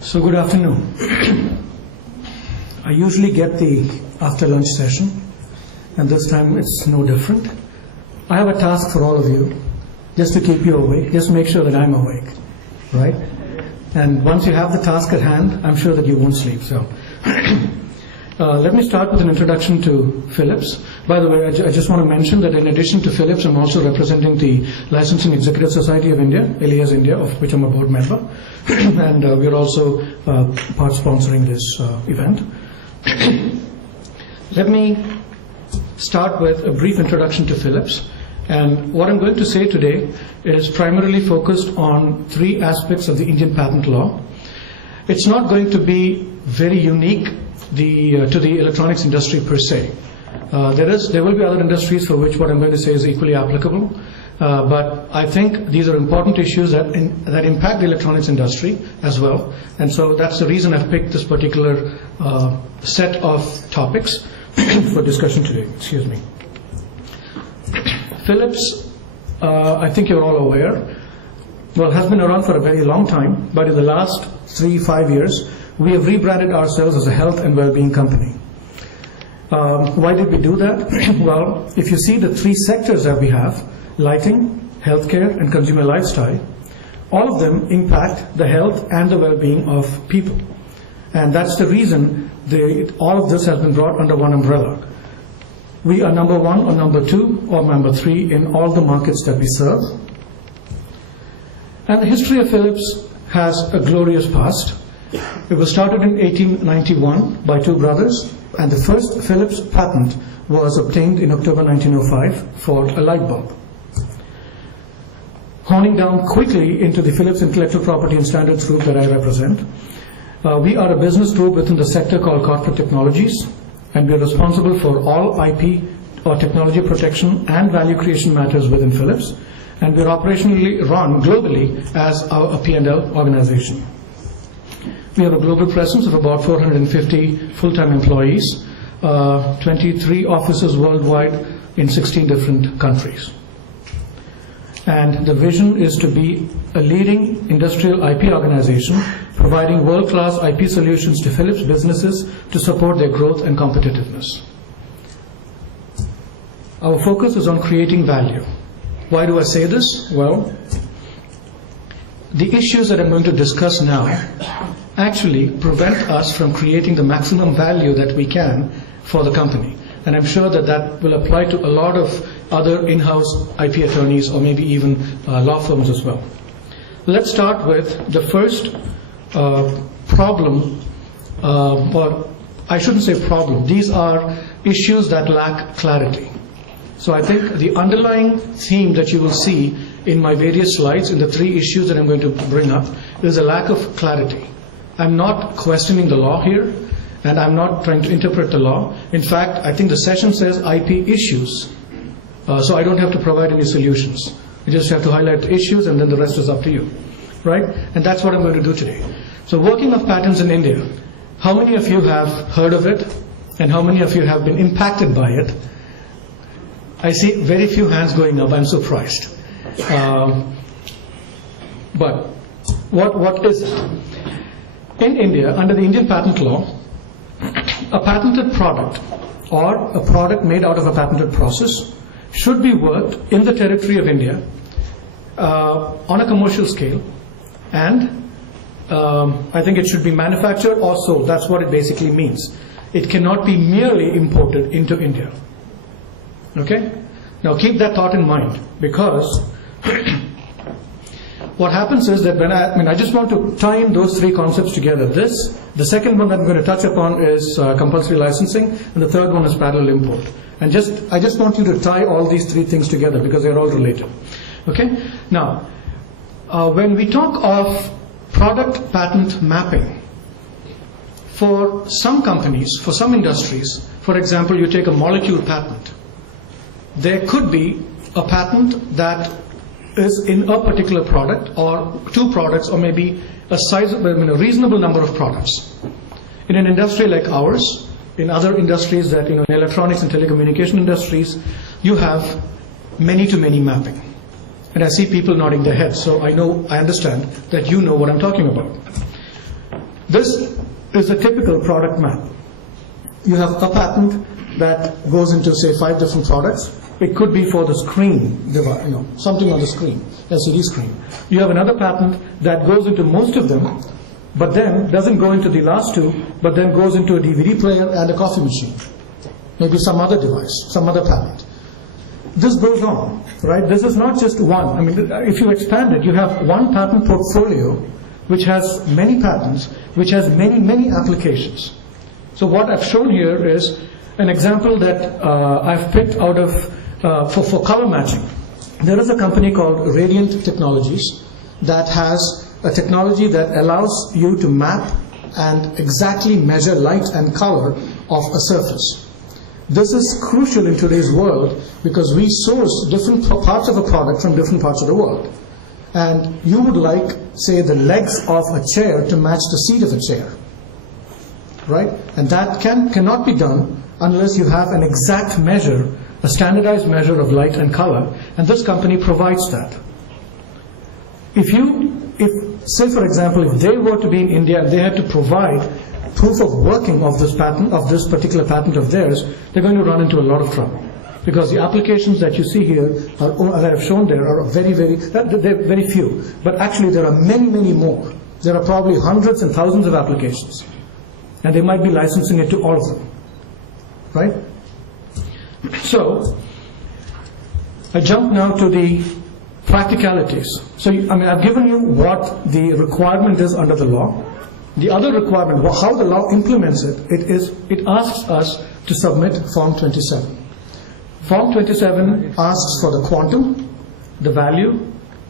So good afternoon. I usually get the after lunch session, and this time it's no different. I have a task for all of you, just to keep you awake, just make sure that I'm awake, right? And once you have the task at hand, I'm sure that you won't sleep. So let me start with an introduction to Philips. By the way, I just want to mention that in addition to Philips, I'm also representing the Licensing Executive Society of India, LES India, of which I'm a board member. And we're also part sponsoring this event. Let me start with a brief introduction to Philips. And what I'm going to say today is primarily focused on three aspects of the Indian patent law. It's not going to be very unique to the electronics industry per se. There will be other industries for which what I'm going to say is equally applicable. But I think these are important issues that impact the electronics industry as well. And so that's the reason I've picked this particular set of topics for discussion today. Excuse me. Philips, I think you're all aware, has been around for a very long time, but in the last 3-5 years, we have rebranded ourselves as a health and well-being company. Why did we do that? Well, if you see the three sectors that we have, lighting, healthcare, and consumer lifestyle, all of them impact the health and the well-being of people. And that's the reason all of this has been brought under one umbrella. We are number one or number two or number three in all the markets that we serve. And the history of Philips has a glorious past. It was started in 1891 by two brothers, and the first Philips patent was obtained in October 1905 for a light bulb. Honing down quickly into the Philips Intellectual Property and Standards Group that I represent, we are a business group within the sector called Corporate Technologies, and we are responsible for all IP or technology protection and value creation matters within Philips, and we are operationally run globally as a P&L organization. We have a global presence of about 450 full-time employees, 23 offices worldwide in 16 different countries. And the vision is to be a leading industrial IP organization, providing world-class IP solutions to Philips businesses to support their growth and competitiveness. Our focus is on creating value. Why do I say this? Well, the issues that I'm going to discuss now actually prevent us from creating the maximum value that we can for the company. And I'm sure that that will apply to a lot of other in-house IP attorneys or maybe even law firms as well. Let's start with the first problem, or I shouldn't say problem. These are issues that lack clarity. So I think the underlying theme that you will see in my various slides in the three issues that I'm going to bring up is a lack of clarity. I'm not questioning the law here, and I'm not trying to interpret the law. In fact, I think the session says IP issues, so I don't have to provide any solutions. You just have to highlight the issues, and then the rest is up to you, right? And that's what I'm going to do today. So working of patents in India, how many of you have heard of it, and how many of you have been impacted by it? I see very few hands going up. I'm surprised. But what is it? In India, under the Indian patent law, a patented product or a product made out of a patented process should be worked in the territory of India on a commercial scale, and I think it should be manufactured or sold. That's what it basically means. It cannot be merely imported into India. Okay? Now keep that thought in mind, because what happens is that when I just want to tie in those three concepts together. The second one that I'm going to touch upon is compulsory licensing, and the third one is parallel import. And I just want you to tie all these three things together because they're all related. Okay? Now, when we talk of product patent mapping, for some companies, for some industries, for example, you take a molecule patent, there could be a patent that is in a particular product or two products or maybe a reasonable number of products. In an industry like ours, in other industries that, in electronics and telecommunication industries, you have many-to-many mapping. And I see people nodding their heads, so I understand that you know what I'm talking about. This is a typical product map. You have a patent that goes into, say, 5 different products. It could be for the screen, something on the screen, LCD screen. You have another patent that goes into most of them, but then doesn't go into the last 2, but then goes into a DVD player and a coffee machine. Maybe some other device, some other patent. This goes on, right? This is not just one. I mean, if you expand it, you have one patent portfolio which has many patents, which has many, many applications. So what I've shown here is an example that I've picked out of, for color matching. There is a company called Radiant Technologies that has a technology that allows you to map and exactly measure light and color of a surface. This is crucial in today's world because we source different parts of a product from different parts of the world. And you would like, say, the legs of a chair to match the seat of a chair, right? And that cannot be done unless you have an exact measure, a standardized measure of light and color, and this company provides that. Say for example, if they were to be in India and they had to provide proof of working of this patent, of this particular patent of theirs, they're going to run into a lot of trouble. Because the applications that you see here, that I've shown there, are they're very few. But actually there are many, many more. There are probably hundreds and thousands of applications. And they might be licensing it to all of them. Right? So, I jump now to the practicalities. So, I've given you what the requirement is under the law. The other requirement, how the law implements it, it asks us to submit Form 27. Form 27 asks for the quantum, the value,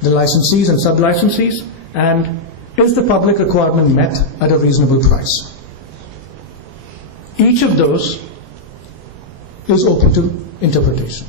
the licensees and sub-licensees, and is the public requirement met at a reasonable price. Each of those is open to interpretation.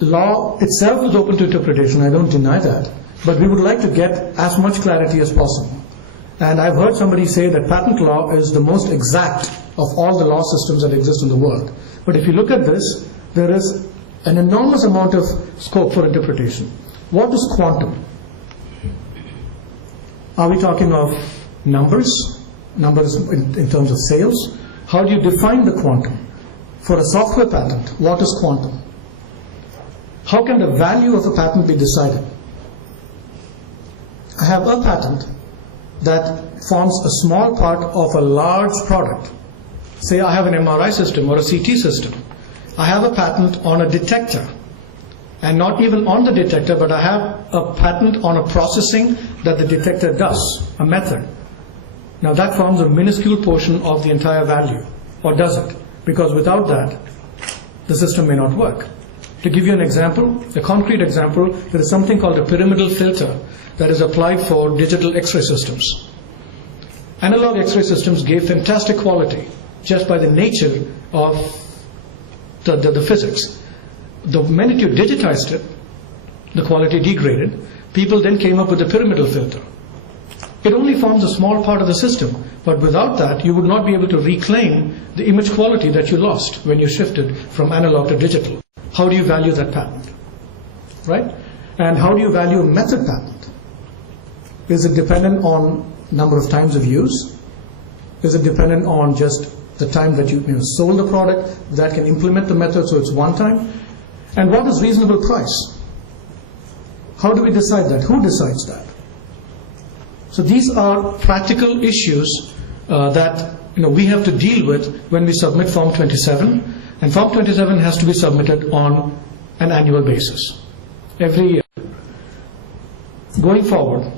The law itself is open to interpretation, I don't deny that. But we would like to get as much clarity as possible. And I've heard somebody say that patent law is the most exact of all the law systems that exist in the world. But if you look at this, there is an enormous amount of scope for interpretation. What is quantum? Are we talking of numbers? Numbers in terms of sales? How do you define the quantum? For a software patent, what is quantum? How can the value of a patent be decided? I have a patent that forms a small part of a large product. Say I have an MRI system or a CT system. I have a patent on a detector. And not even on the detector, but I have a patent on a processing that the detector does, a method. Now that forms a minuscule portion of the entire value. Or does it? Because without that, the system may not work. To give you an example, a concrete example, there is something called a pyramidal filter that is applied for digital X-ray systems. Analog X-ray systems gave fantastic quality just by the nature of the physics. The minute you digitized it, the quality degraded. People then came up with the pyramidal filter. It only forms a small part of the system, but without that, you would not be able to reclaim the image quality that you lost when you shifted from analog to digital. How do you value that patent? Right? And how do you value a method patent? Is it dependent on number of times of use? Is it dependent on just the time that you sold the product that can implement the method, so it's one time? And what is reasonable price? How do we decide that? Who decides that? So these are practical issues that we have to deal with when we submit Form 27. And Form 27 has to be submitted on an annual basis, every year. Going forward,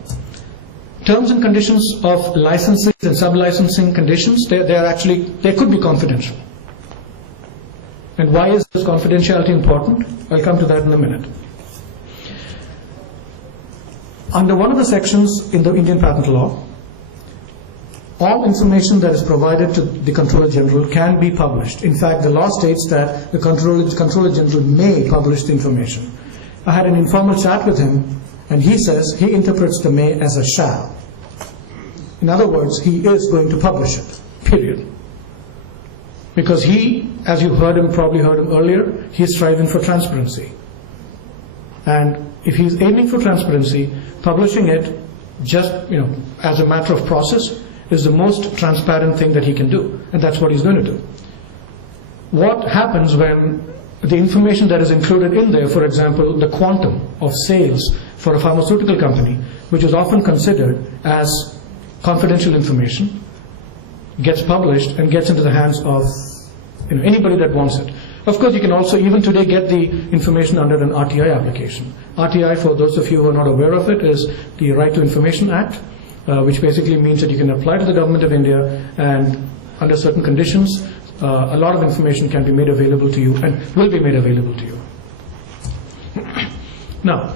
terms and conditions of licensing and sub-licensing conditions, they could be confidential. And why is this confidentiality important? I'll come to that in a minute. Under one of the sections in the Indian patent law, all information that is provided to the Controller General can be published. In fact, the law states that the Controller General may publish the information. I had an informal chat with him, and he says he interprets the may as a shall. In other words, he is going to publish it, period. Because he, as you probably heard him earlier, he is striving for transparency. And if he's aiming for transparency, publishing it just, as a matter of process, is the most transparent thing that he can do, and that's what he's going to do. What happens when the information that is included in there, for example, the quantum of sales for a pharmaceutical company, which is often considered as confidential information, gets published and gets into the hands of anybody that wants it. Of course, you can also even today get the information under an RTI application. RTI, for those of you who are not aware of it, is the Right to Information Act, which basically means that you can apply to the government of India, and under certain conditions, a lot of information can be made available to you and will be made available to you. Now,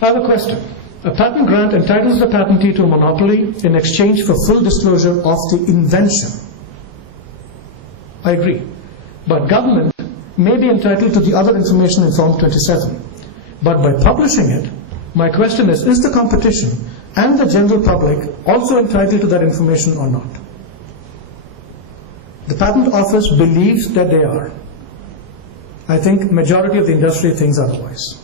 I have a question. A patent grant entitles the patentee to a monopoly in exchange for full disclosure of the invention. I agree. But government may be entitled to the other information in Form 27. But by publishing it, my question is the competition and the general public also entitled to that information or not? The Patent Office believes that they are. I think majority of the industry thinks otherwise.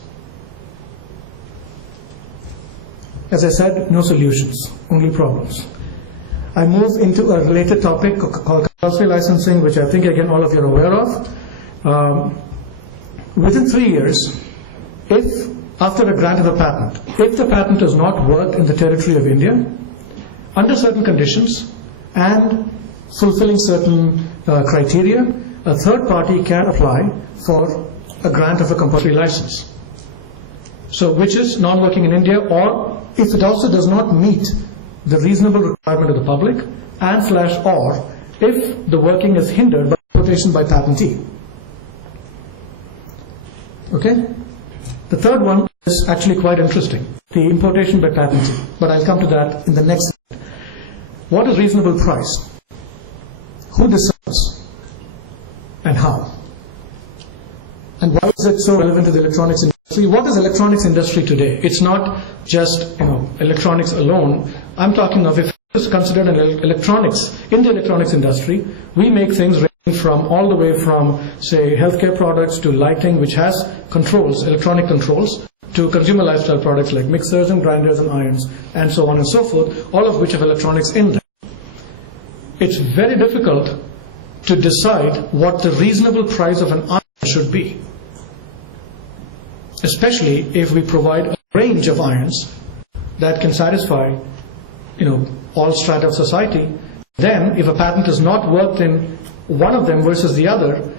As I said, no solutions, only problems. I move into a related topic called compulsory licensing, which I think, again, all of you are aware of. Within 3 years, if, after a grant of a patent, if the patent does not work in the territory of India, under certain conditions and fulfilling certain criteria, a third party can apply for a grant of a compulsory license. So, which is non-working in India, or if it also does not meet the reasonable requirement of the public, and/or if the working is hindered by importation by patentee. Okay? The third one is actually quite interesting, the importation by patentee, but I'll come to that in the next slide. What is reasonable price? Who decides? And how? And why is it so relevant to the electronics industry? What is electronics industry today? It's not just electronics alone. I'm talking of, if it's considered an electronics, in the electronics industry, we make things ranging from all the way from, say, healthcare products to lighting, which has controls, electronic controls, to consumer lifestyle products like mixers and grinders and irons, and so on and so forth, all of which have electronics in them. It's very difficult to decide what the reasonable price of an iron should be, especially if we provide a range of irons that can satisfy, all strata of society. Then, if a patent is not worked in one of them versus the other,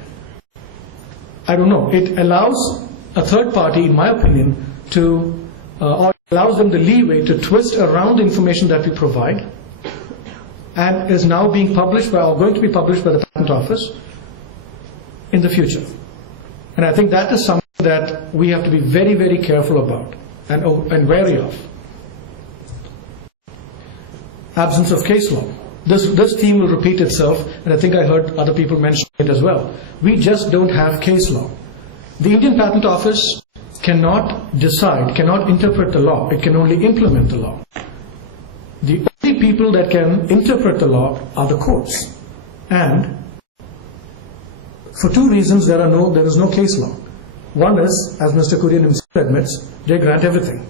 I don't know. It allows a third party, in my opinion, to, or allows them the leeway to twist around the information that we provide, and is now being published by, or going to be published by the Patent Office in the future. And I think that is something that we have to be very, very careful about and wary of. Absence of case law. This theme will repeat itself, and I think I heard other people mention it as well. We just don't have case law. The Indian Patent Office cannot decide, cannot interpret the law. It can only implement the law. The only people that can interpret the law are the courts. And for two reasons, there is no case law. One is, as Mr. Kurian himself admits, they grant everything.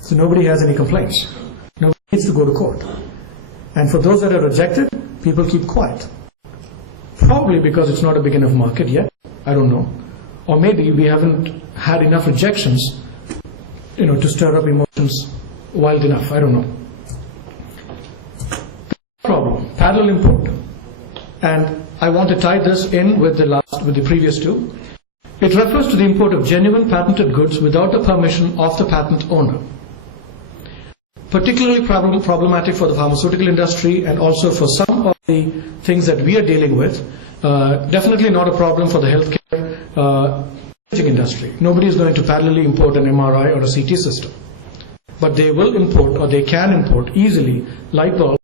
So nobody has any complaints. Nobody needs to go to court. And for those that are rejected, people keep quiet. Probably because it's not a big enough market yet. I don't know. Or maybe we haven't had enough rejections, to stir up emotions wild enough. I don't know. Problem, parallel import. And I want to tie this in with the previous two. It refers to the import of genuine patented goods without the permission of the patent owner. Particularly problematic for the pharmaceutical industry and also for some of the things that we are dealing with. Definitely not a problem for the healthcare industry. Nobody is going to parallelly import an MRI or a CT system. But they will import, or they can import easily, light bulbs